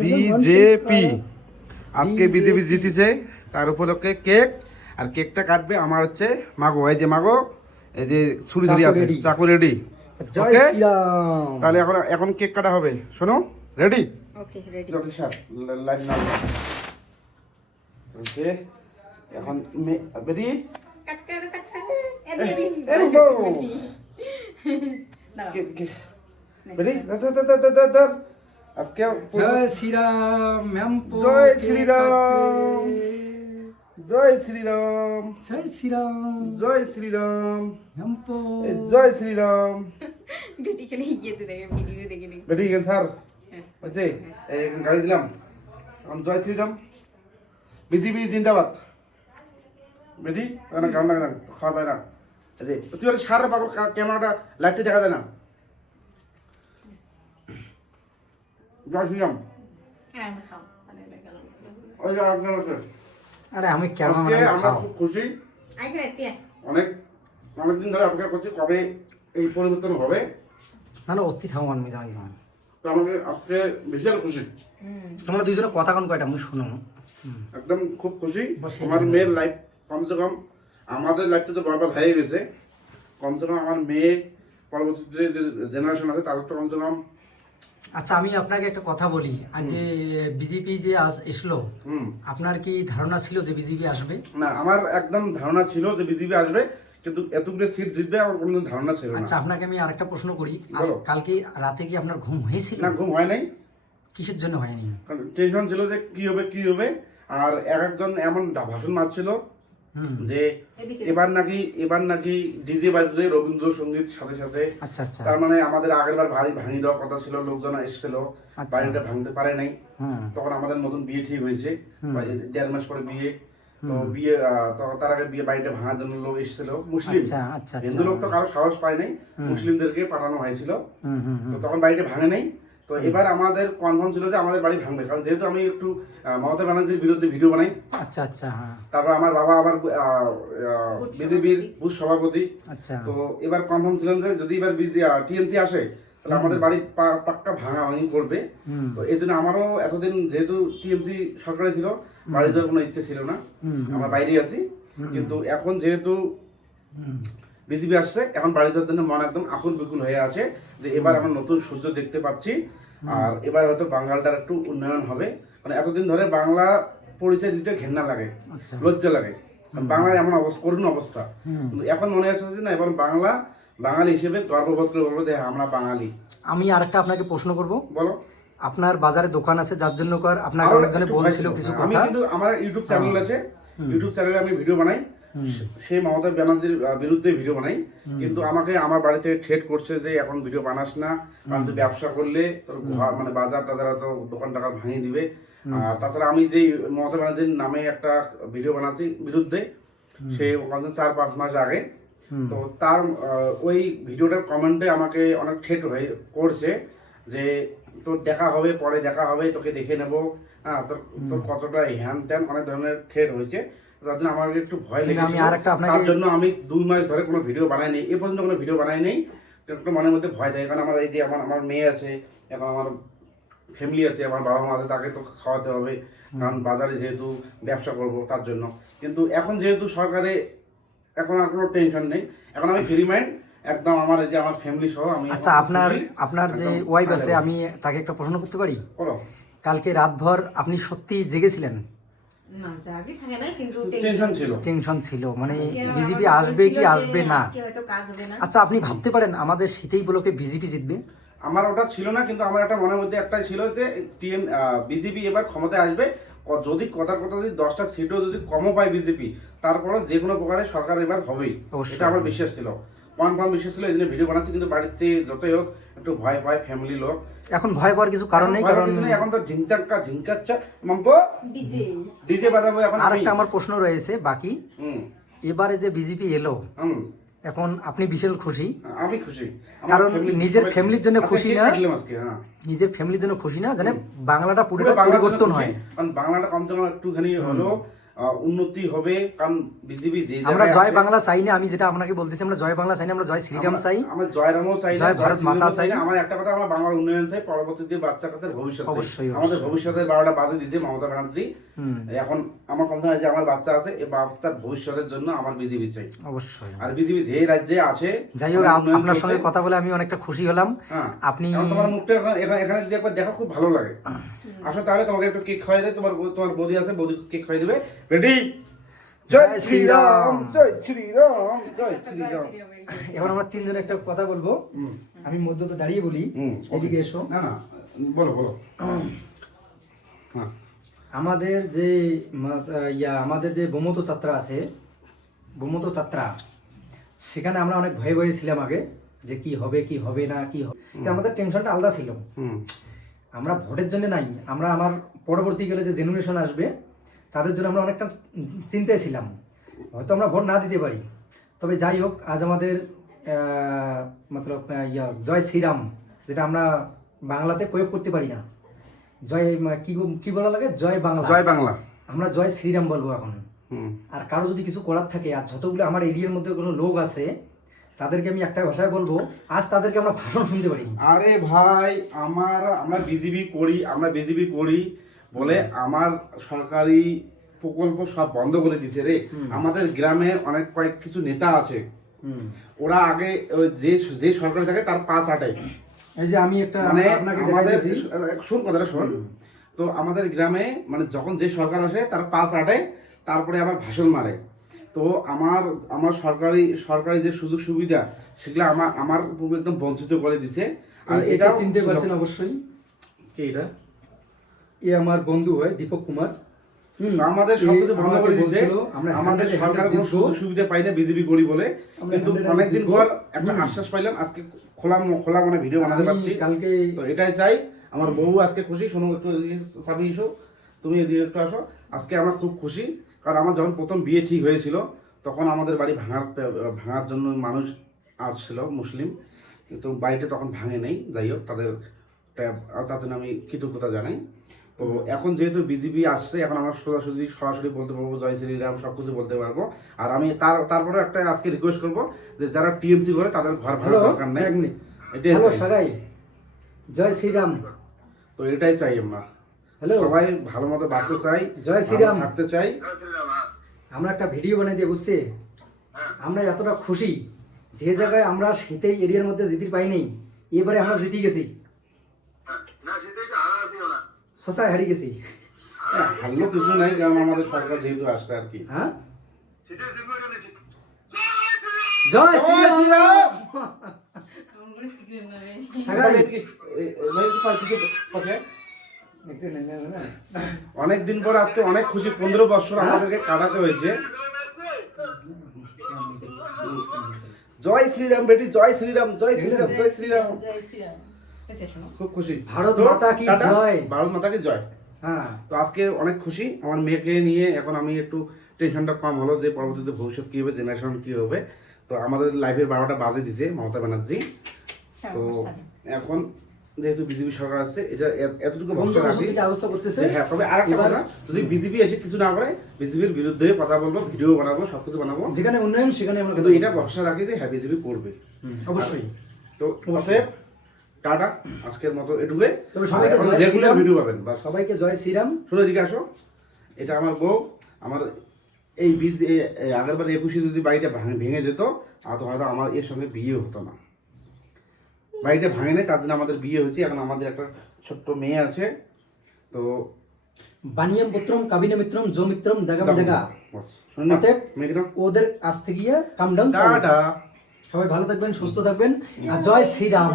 BJP আজকে BJP জিতেছে, তার উপলক্ষে কেক, আর কেকটা কাটবে আমার হচ্ছে মাগো। এই যে মাগো, এই যে ছুরি ধরে আছে, চাকু রেডি। জয় শ্রীরাম। তাহলে এখন এখন কেক কাটা হবে, শোনো, রেডি? Okay ready. জলদি স্যার, লাইন নাও। ওকে, এখন রেডি? কাট কাট কাট কাট। রেডি? ধর আজকে জয় শ্রীরাম ম্যাম্পো। জয় শ্রীরাম, জয় শ্রীরাম, জয় শ্রীরাম, জয় শ্রীরাম, ম্যাম্পো। জয় শ্রীরাম। বেটি খালি ইয়েতে দেখে, ভিডিও দেখে নি। Ready sir? হচ্ছে এই গাড়ি দিলাম। এখন জয় শ্রীরাম, বিজেপি জিন্দাবাদ। রেডি? না গান না, খাওয়া যায় না। এই যে তুই ওটা সার পাগল, ক্যামেরাটা লাইটটা দেখা যায় না। জয় শ্রীরাম। হ্যাঁ খাও, মানে গেল। ওই যে আপনার আছে। আরে আমি আজকে ক্যামেরা আমরা খুব খুশি, আই করে তিয়া। অনেকদিন ধরে অপেক্ষা করছি কবে এই পরিবর্তন হবে। না না অতি থাও আমি জানি না। তো আমাকে আজকে বিশাল খুশি। তোমরা দুইজনে কথা কোন কয়টা মুই শুনো। একদম খুব খুশি। আমার মেয়ের লাইফ কমসে কম, আমাদের লাইফটা তো বরবাদ হয়ে গেছে, কমসে কম আমার মেয়ে পরবর্তীতে যে জেনারেশন আছে তাদের তো কমসে কম। আচ্ছা আমি আপনাকে একটা কথা বলি, আজ যে বিজেপি যে আজ এসলো, আপনার কি ধারণা ছিল যে বিজেপি আসবে? না, আমার একদম ধারণা ছিল যে বিজেপি আসবে, কিন্তু এতগুলো সিট জিতবে আমার কোনো ধারণা ছিল না। আচ্ছা আপনাকে আমি আরেকটা প্রশ্ন করি, বলো। কালকে রাতে কি আপনার ঘুম হয়েছিল? না, ঘুম হয় নাই। কিসের জন্য হয়নি? কারণ টেনশন ছিল যে কি হবে কি হবে, আর একজন এমন ভাষণ মারছিল যে এবার নাকি ডিজে বাজবে রবীন্দ্রসঙ্গীত সাথে সাথে। আচ্ছা আচ্ছা। তার মানে আমাদের আগের বার ভারী ভাঙি দেওয়ার কথা ছিল, লোকজন এসেছিল, আচ্ছা। বাড়িটা ভাঙতে পারে নাই। তখন আমাদের নতুন বিয়ে ঠিক হয়েছে, 1.5 মাস পরে বিয়ে। তো বিয়ে তো তার আগে বিয়ে বাড়িটা ভাঙার জন্য লোক এসেছিল, মুসলিম। আচ্ছা আচ্ছা। হিন্দু লোক তো কারো সাহস পায় নাই, মুসলিমদেরকে পাঠানো হয়েছিল। তো তখন বাড়িটা ভাঙে নাই। তো এবার আমাদের কনফার্ম ছিল যে আমাদের বাড়ি ভাঙবে, কারণ যেহেতু আমি একটু মমতা ব্যানার্জির বিরুদ্ধে ভিডিও বানাই। আচ্ছা আচ্ছা। হ্যাঁ। তারপর আমার বাবা আবার বিজেপির বুথ সভাপতি। আচ্ছা। তো এবার কনফার্ম ছিলাম যে যদি এবার টিএমসি আসে তাহলে আমাদের বাড়ি পাক্কা ভাঙা ভাঙি করবে। তো এই জন্য আমারও এতদিন যেহেতু টিএমসি সরকারে ছিল, বাড়ি যাওয়ার কোনো ইচ্ছে ছিল না, আমরা বাইরেই আছি। কিন্তু এখন যেহেতু বিজেপি আসছে, এখন বাড়ি যাওয়ার জন্য মন একদম আকুল বিকুল হয়ে আছে যে এবার আমরা নতুন সূর্য দেখতে পাচ্ছি, আর এবার হয়তো বাংলাটার একটু উন্নয়ন হবে। মানে এতদিন ধরে বাংলা পরিচয় দিতে ঘেন্না লাগে, লজ্জা লাগে, বাংলার এমন করুণ অবস্থা। কিন্তু এখন মনে হচ্ছে যে না, এবার বাঙালি হিসেবে গর্ববোধ করে বলবো যে আমরা বাঙালি। আমি আরেকটা আপনাকে প্রশ্ন করব। বলো। আপনার বাজারে দোকান আছে, যার জন্য আপনাকে অনেকজনে বলছিল কিছু কথা। আমি কিন্তু আমার ইউটিউব চ্যানেল আছে, ইউটিউব চ্যানেলে আমি ভিডিও বানাই, সেই মমতা ব্যানার্জির বিরুদ্ধে ভিডিও বানাই। কিন্তু আমাকে আমার বাড়িতে থ্রেট করছে যে এখন ভিডিও বানাস না, কারণ তুই ব্যবসা করলে তোর মানে বাজার টাজার তো দোকান টাকা ভাঙিয়ে দিবে। আর তাছাড়া আমি যে মমতা ব্যানার্জির নামে একটা ভিডিও বানাচ্ছি বিরুদ্ধে, সে 4-5 মাস আগে, তো তার ওই ভিডিওটার কমেন্টে আমাকে অনেক থ্রেট করছে যে তোর দেখা হবে, পরে দেখা হবে, তোকে দেখে নেবো, হ্যাঁ তোর কতটা হ্যান ত্যান, অনেক ধরনের থ্রেট হয়েছে। তার জন্য আমাকে একটু ভয় লেগেছে, তার জন্য আমি 2 মাস ধরে কোনো ভিডিও বানাই নি, এ পর্যন্ত কোনো ভিডিও বানাই নেই। একটু মনের মধ্যে ভয় থাকে, কারণ আমার এই যে আমার মেয়ে আছে, এখন আমার ফ্যামিলি আছে, আমার বাবা মা আছে, তাকে তো খাওয়াতে হবে, কারণ বাজারে যেহেতু ব্যবসা করব তার জন্য। কিন্তু এখন যেহেতু সরকারে, এখন আর কোনো টেনশন নেই, এখন আমি ফ্রি মাইন্ড একদম, আমার এই যে আমার ফ্যামিলি সহ আমি। আচ্ছা আপনার যে ওয়াইফ আছে, আমি তাকে একটা প্রশ্ন করতে পারি? বলো। কালকে রাতভর আপনি সত্যি জেগেছিলেন? না, জাগি থাকে না, কিন্তু টেনশন ছিল, মানে বিজেপি আসবে কি আসবে না। আচ্ছা আপনি ভাবতে পারেন আমাদের শীতেই ব্লকে বিজেপি জিতবে? আমার ওটা ছিল না, কিন্তু আমার একটা মনের মধ্যে একটাই ছিল যে বিজেপি এবার ক্ষমতায় আসবে, যদি কথা যদি 10টা সিটও যদি কমও পায় বিজেপি, তারপরে যে কোনো প্রকারে সরকার এবার হবেই, এটা আমার বিশ্বাস ছিল, কনফার্ম বিশ্বাস ছিল। এই জন্য ভিডিও বানাচ্ছি। কিন্তু বাড়িতে যতই হোক একটু ভয় পায় ফ্যামিলি লোক। এখন ভয় পাওয়ার কিছু কারণ নেই, কারণ এখন তো ঝিনচাচ্চা মাম্পো ডিজে বাজাবো এখন। আরেকটা আমার প্রশ্ন রয়েছে বাকি, এবারে যে বিজেপি এলো, এখন আপনি বিশাল খুশি? আমি খুশি, কারণ নিজের ফ্যামিলির জন্য খুশি না, নিজের ফ্যামিলির জন্য খুশি না, জানে বাংলাটা পুরোটা পরিবর্তন হয়, কারণ বাংলাটা কমসে কম একটুখানি হলো উন্নতি হবে, কারণ বিজেপি যে আমরা জায়গায় জয় আছে, বাংলা চাই না, আমি যেটা আপনাকে বলতেছি, আমরা জয় বাংলা চাই না, আমরা জয় শ্রীরাম চাই। আমরা জয়রামও চাই না, জয় ভারত শ্রীরামও মাতা চাই। না। আমার একটা কথা, আমরা বাংলার উন্নয়ন চাই, পরবর্তীতে বাচ্চা কাচ্চার ভবিষ্যৎ চাই। অবশ্যই, আমাদের অবশ্যই। ভবিষ্যতের 12টা বাজে দিয়েছে মমতা ব্যানার্জি। এখন আমার কথা হয় যে আমার বাচ্চা আছে, এই বাচ্চার ভবিষ্যতের জন্য আমার বিজেপি চাই। অবশ্যই। আর বিজেপি যে রাজ্যে আছে, যাই হোক, উন্নয়ন আপনার করছে। সঙ্গে কথা বলে আমি অনেকটা খুশি হলাম। হ্যাঁ, আপনি এখন তোমার মুখটা এখানে যদি একবার দেখা খুব ভালো লাগে। আসো তাহলে তোমাকে একটু কেক খাইয়ে দেয়, তোমার বৌদি আছে, বৌদি কেক খাইয়ে দেবে। রেডি? জয় শ্রীরাম, জয় শ্রীরাম, জয় শ্রীরাম। এবার আমরা তিনজনে একটা কথা বলবো, আমি মধ্যতে দাঁড়িয়ে বলি, এদিকে এসো। না না, বলো বলো। হ্যাঁ, আমাদের যে আমাদের যে বোমতো যাত্রা আছে, বোমতো যাত্রা, সেখানে আমরা অনেক ভয়ে ভয়ে ছিলাম আগে, যে কি হবে কি হবে না কি হবে, আমাদের টেনশনটা আলাদা ছিল। আমরা ভোটের জন্য নাই, আমরা আমার পরবর্তীকালে যে জেনারেশন আসবে তাদের জন্য আমরা অনেকটা চিন্তায় ছিলাম, হয়তো আমরা ভোট না দিতে পারি। তবে যাই হোক, আজ আমাদের মতলব জয় শ্রীরাম, যেটা আমরা বাংলাতে প্রয়োগ করতে পারি না, জয় কি বলা লাগে, জয় বাংলা, জয় বাংলা, আমরা জয় শ্রীরাম বলবো এখন। আর কারো যদি কিছু করার থাকে, আর যতগুলো আমার এরিয়ার মধ্যে কোনো লোক আছে, তাদেরকে আমি একটা ভাষায় বলবো, আজ তাদেরকে আমরা ভাষণ শুনতে পারি। আরে ভাই, আমরা বিজেপি করি বলে আমার সরকারি প্রকল্প সব বন্ধ করে দিছে রে। আমাদের গ্রামে অনেক কিছু নেতা আছে, ওরা আগে যে সরকার থাকে তার পাঁচ আটাই। এই যে আমি একটা মানে আপনাকে আমাদের দেখাইতেছি, শোন কথাটা শোন। তো আমাদের গ্রামে মানে যখন যে সরকার আসে তার পাঁচ আটায়, তারপরে আবার ভাষণ মারে। তো আমার সরকারি যে সুযোগ সুবিধা, সেগুলো আমার পুরো একদম বঞ্চিত করে দিছে। আর এটা এটা চিনতে পারছেন অবশ্যই, কি এটা? এ আমার বন্ধু হয় দীপক কুমার। আমাদের সবকিছু বন্ধ করে দিয়েছে, বলছিল, আমরা আমাদের 100 সরকার কোনো জিতবো। সুযোগ সুবিধা পাই না বিজেপি করি বলে। আমরা কিন্তু 100 অনেকদিন জিতবো। পর একটা আশ্বাস পাইলাম, আজকে খোলা মানে ভিডিও বানাতে আমি পারছি। কালকে তো এটাই চাই, আমার বউ আজকে খুশি। শোনো একটু, সাবি এসো, তুমি এদিকে একটু আসো। আজকে আমরা খুব খুশি, কারণ আমার যখন প্রথম বিয়ে ঠিক হয়েছিল, তখন আমাদের বাড়ি ভাঙার জন্য মানুষ আসছিল মুসলিম, কিন্তু বাড়িটা তখন ভাঙে নেই। যাই হোক, তার জন্য আমি কৃতজ্ঞতা জানাই। তো এখন যেহেতু বিজেপি আসছে, এখন আমরা সরাসরি বলতে পারবো জয় শ্রীরাম, সব কিছু বলতে পারবো। আর আমি তারপরে একটা আজকে রিকোয়েস্ট করবো, যে যারা টিএমসি করে তাদের ঘর ভালো দরকার নেই। এটাই হ্যালো চাই। সবাই, জয় শ্রীরাম। তো এটাই চাই আমরা, হ্যালো সবাই ভালো মতো বাঁচতে চাই, জয় শ্রীরাম। ভালো থাকতে চাই। আমরা একটা ভিডিও বানিয়ে দিয়ে, বুঝছে, আমরা এতটা খুশি, যে জায়গায় আমরা শীতেই এরিয়ার মধ্যে জিতে পাই নাই, এবারে আমরা জিতে গেছি, শশায় হারিয়ে গেছি। হারলো কিছু নাই, কারণ আমাদের সরকার যেহেতু আসছে আর কি। হ্যাঁ, জয় শ্রীরাম। অনেকদিন পর আজকে অনেক খুশি, 15 বছর আমাদেরকে কাটাতে হয়েছে। জয় শ্রীরাম বেটি, জয় শ্রীরাম, জয় শ্রীরাম, জয় শ্রীরাম। খুব খুশি। ভারত তো মাতা কি টাটা, জয়। ভারত মাতা কি জয়। হ্যাঁ, তো আজকে অনেক খুশি আমার মেয়েকে নিয়ে। এখন আমি একটু টেনশনটা কম হলো, যে পরবর্তীতে ভবিষ্যৎ কি হবে, জেনারেশন কি হবে। তো আমাদের লাইফের 12টা বাজে দিছে মমতা ব্যানার্জি। তো এখন যেহেতু বিজেপি সরকার আছে, এটা এতটুকু ভরসা রাখি। হ্যাঁ, তবে আরেকটা কথা, যদি বিজেপি এসে কিছু না করে, বিজেপির বিরুদ্ধে কথা বলবো, ভিডিও বানাবো, সবকিছু বানাবো। যেখানে উন্নয়ন সেখানে আমরা কিন্তু এটা ভরসা রাখি যে হ্যাঁ, বিজেপি করবে অবশ্যই। তো অতএব টাটা, আজকের মতো এটুকুই। তবে সবাইকে জয় রেগুলার শ্রীরাম। ভিডিও পাবেন, বাস। সবাইকে জয় শ্রীরাম। শুনে দিকে আসো, এটা আমার বউ। আমার এই আগের বার 21 যদি বাড়িটা ভেঙে যেত, তো হয়তো আমার এর সঙ্গে বিয়ে হতো না। বাড়িটা ভাঙে নেই, তার জন্য আমাদের বিয়ে হয়েছে। এখন আমাদের একটা ছোট্ট মেয়ে আছে। তো বানিয়াম পুত্রম কাবিনা মিত্রম জো মিত্রম দাগাম দাগা। বাস, শুনে নাও, অতএব মেয়েকে দাও। ওদের আজ থেকে কাম ডাউন। টাটা। সবাই ভালো থাকবেন, সুস্থ থাকবেন, আর জয় শ্রীরাম।